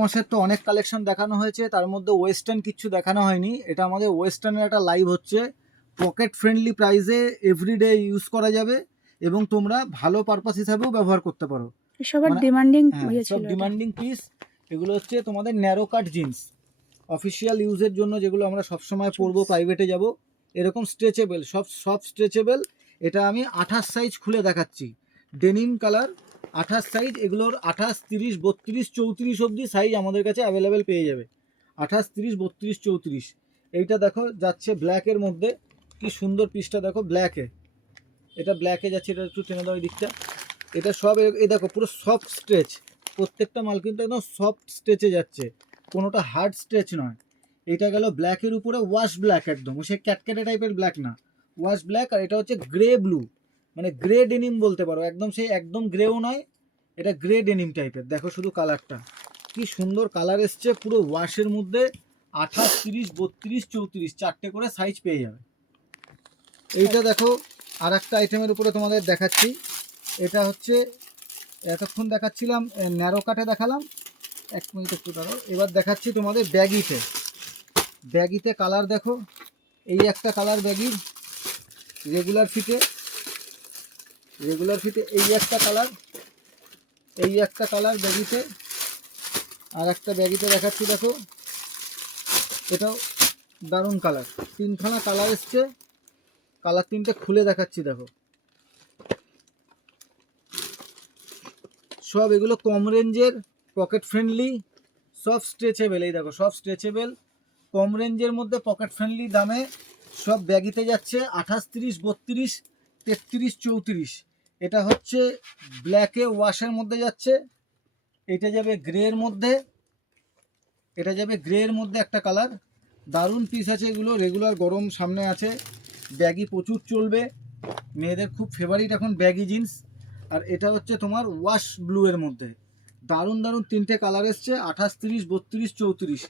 মাসের তো অনেক কালেকশন দেখানো হয়েছে, তার মধ্যে ওয়েস্টার্ন কিচ্ছু দেখানো হয়নি। এটা আমাদের ওয়েস্টার্নের একটা লাইভ হচ্ছে, পকেট ফ্রেন্ডলি প্রাইসে এভরিডে ইউজ করা যাবে এবং তোমরা ভালো পারপাস হিসাবেও ব্যবহার করতে পারো। সবার মানে ডিমান্ডিং হ্যাঁ, সব ছিল এটা। Demanding piece. এগুলো হচ্ছে তোমাদের ন্যারো কাট জিন্স, অফিসিয়াল ইউজের জন্য যেগুলো আমরা সবসময় পরবো, প্রাইভেটে যাব, এরকম স্ট্রেচেবল, সব স্ট্রেচেবল। এটা আমি 28 সাইজ খুলে দেখাচ্ছি, ডেনিম কালার 28 সাইজ। এগুলোর 28, 30, 32, 34 অবধি সাইজ আমাদের কাছে অ্যাভেলেবেল পেয়ে যাবে। 28, 30, 32, 34। এইটা দেখো যাচ্ছে ব্ল্যাকের মধ্যে, কি সুন্দর পিসটা দেখো ব্ল্যাকে, এটা ব্ল্যাকে যাচ্ছে। এটা একটু টেনে দেওয়া দিকটা, এটা সব এই দেখো পুরো সফট স্ট্রেচ, প্রত্যেকটা মাল কিন্তু একদম সফট স্ট্রেচে যাচ্ছে, কোনোটা হার্ড স্ট্রেচ নয়। এটা গেল ব্ল্যাকের উপরে ওয়াশ ব্ল্যাক, একদম সে ক্যাটক্যাটে টাইপের ব্ল্যাক না, ওয়াশ ব্ল্যাক। আর এটা হচ্ছে গ্রে ব্লু, মানে গ্রে ডেনিম বলতে পারো, একদম সেই একদম গ্রেও নয়, এটা গ্রে ডেনিম টাইপের। দেখো শুধু কালারটা কি সুন্দর কালার এসছে, পুরো ওয়াশের মধ্যে। 28, 30, 32, 34 চারটে করে সাইজ পেয়ে যাবে। এইটা দেখো আর একটা আইটেমের উপরে তোমাদের দেখাচ্ছি, এটা হচ্ছে এতক্ষণ দেখাচ্ছিলাম ন্যারো কাটে দেখালাম, এক মিনিট একটু দাঁড়াও। এবার দেখাচ্ছি তোমাদের ব্যাগিতে। ব্যাগিতে কালার দেখো, এই একটা কালার ব্যাগির রেগুলার ফিটে, এই একটা কালার, এই একটা কালার ব্যাগিতে। আর একটা ব্যাগিতে দেখাচ্ছি দেখো, এটাও দারুণ কালার, তিনখানা কালার এসছে। কালার তিনটে খুলে দেখাচ্ছি দেখো, সব এগুলো কম রেঞ্জের, পকেট ফ্রেন্ডলি, সব স্ট্রেচেবল। এই দেখো সব স্ট্রেচেবল, কম রেঞ্জের মধ্যে পকেট ফ্রেন্ডলি দামে সব ব্যাগিতে যাচ্ছে। 28, 30, 32, 33, 34। এটা হচ্ছে ব্ল্যাকে ওয়াশের মধ্যে যাচ্ছে, এটা যাবে গ্রের মধ্যে, এটা যাবে গ্রের মধ্যে একটা কালার। দারুণ পিস আছে এগুলো, রেগুলার গরম সামনে আছে, ব্যাগি প্রচুর চলবে, মেয়েদের খুব ফেভারিট এখন ব্যাগি জিন্স। আর এটা হচ্ছে তোমার ওয়াশ ব্লু এর মধ্যে, দারুণ দারুণ তিনটে কালার এসছে। 28, 30, 32, 34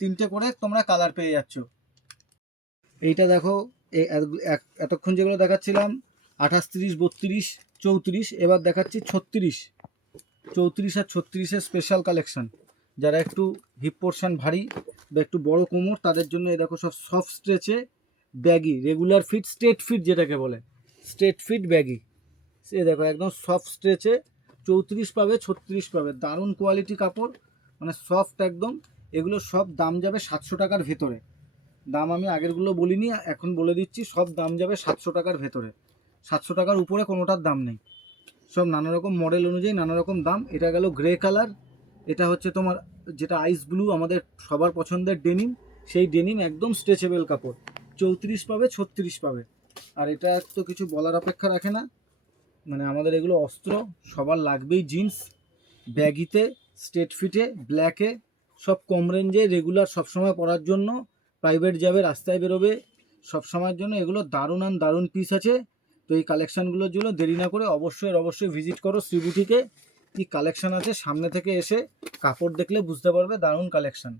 তিনটে করে তোমরা কালার পেয়ে যাচ্ছ। এইটা দেখো, এতক্ষণ যেগুলো দেখাচ্ছিলাম 28, 30, 32, 34, এবার দেখাচ্ছি 36, 34 আর 36-এর স্পেশাল কালেকশন। যারা একটু হিপ পোর্শন ভারী বা একটু বড় কোমর, তাদের জন্য এই দেখো সব সফট স্ট্রেচে baggy, regular fit, straight fit যেটাকে বলে, স্ট্রেট ফিট ব্যাগি। সে দেখো একদম সফট স্ট্রেচে 34 পাবে, 36 পাবে, দারুণ কোয়ালিটি কাপড়, মানে সফট একদম। এগুলো সব দাম যাবে 700 টাকার ভেতরে। দাম আমি আগেরগুলো বলিনি, এখন বলে দিচ্ছি, সব দাম যাবে 700 টাকার ভেতরে। 700 টাকার উপরে কোনোটার দাম নেই, সব নানা রকম মডেল অনুযায়ী নানা রকম দাম। এটা গেল গ্রে কালার, এটা হচ্ছে তোমার যেটা আইস ব্লু, আমাদের সবার পছন্দের ডেনিম, সেই ডেনিম একদম স্ট্রেচেবল কাপড়, 34 পাবে, 36 পাবে। আর এটা তো কিছু বলার অপেক্ষা রাখে না, মানে আমাদের এগুলো অস্ত্র, সবার লাগবেই জিন্স, ব্যাগিতে, স্ট্রেট ফিটে, ব্ল্যাকে, সব কম রেঞ্জে, রেগুলার সবসময় পরার জন্য, প্রাইভেট যাবে, রাস্তায় বেরোবে, সব সময়ের জন্য এগুলো দারুণ আর দারুণ পিস আছে। তো এই কালেকশানগুলোর জন্য দেরি না করে অবশ্যই ভিজিট করো শ্রীবুটিকে। কি কালেকশান আছে সামনে থেকে এসে কাপড় দেখলে বুঝতে পারবে, দারুণ কালেকশান।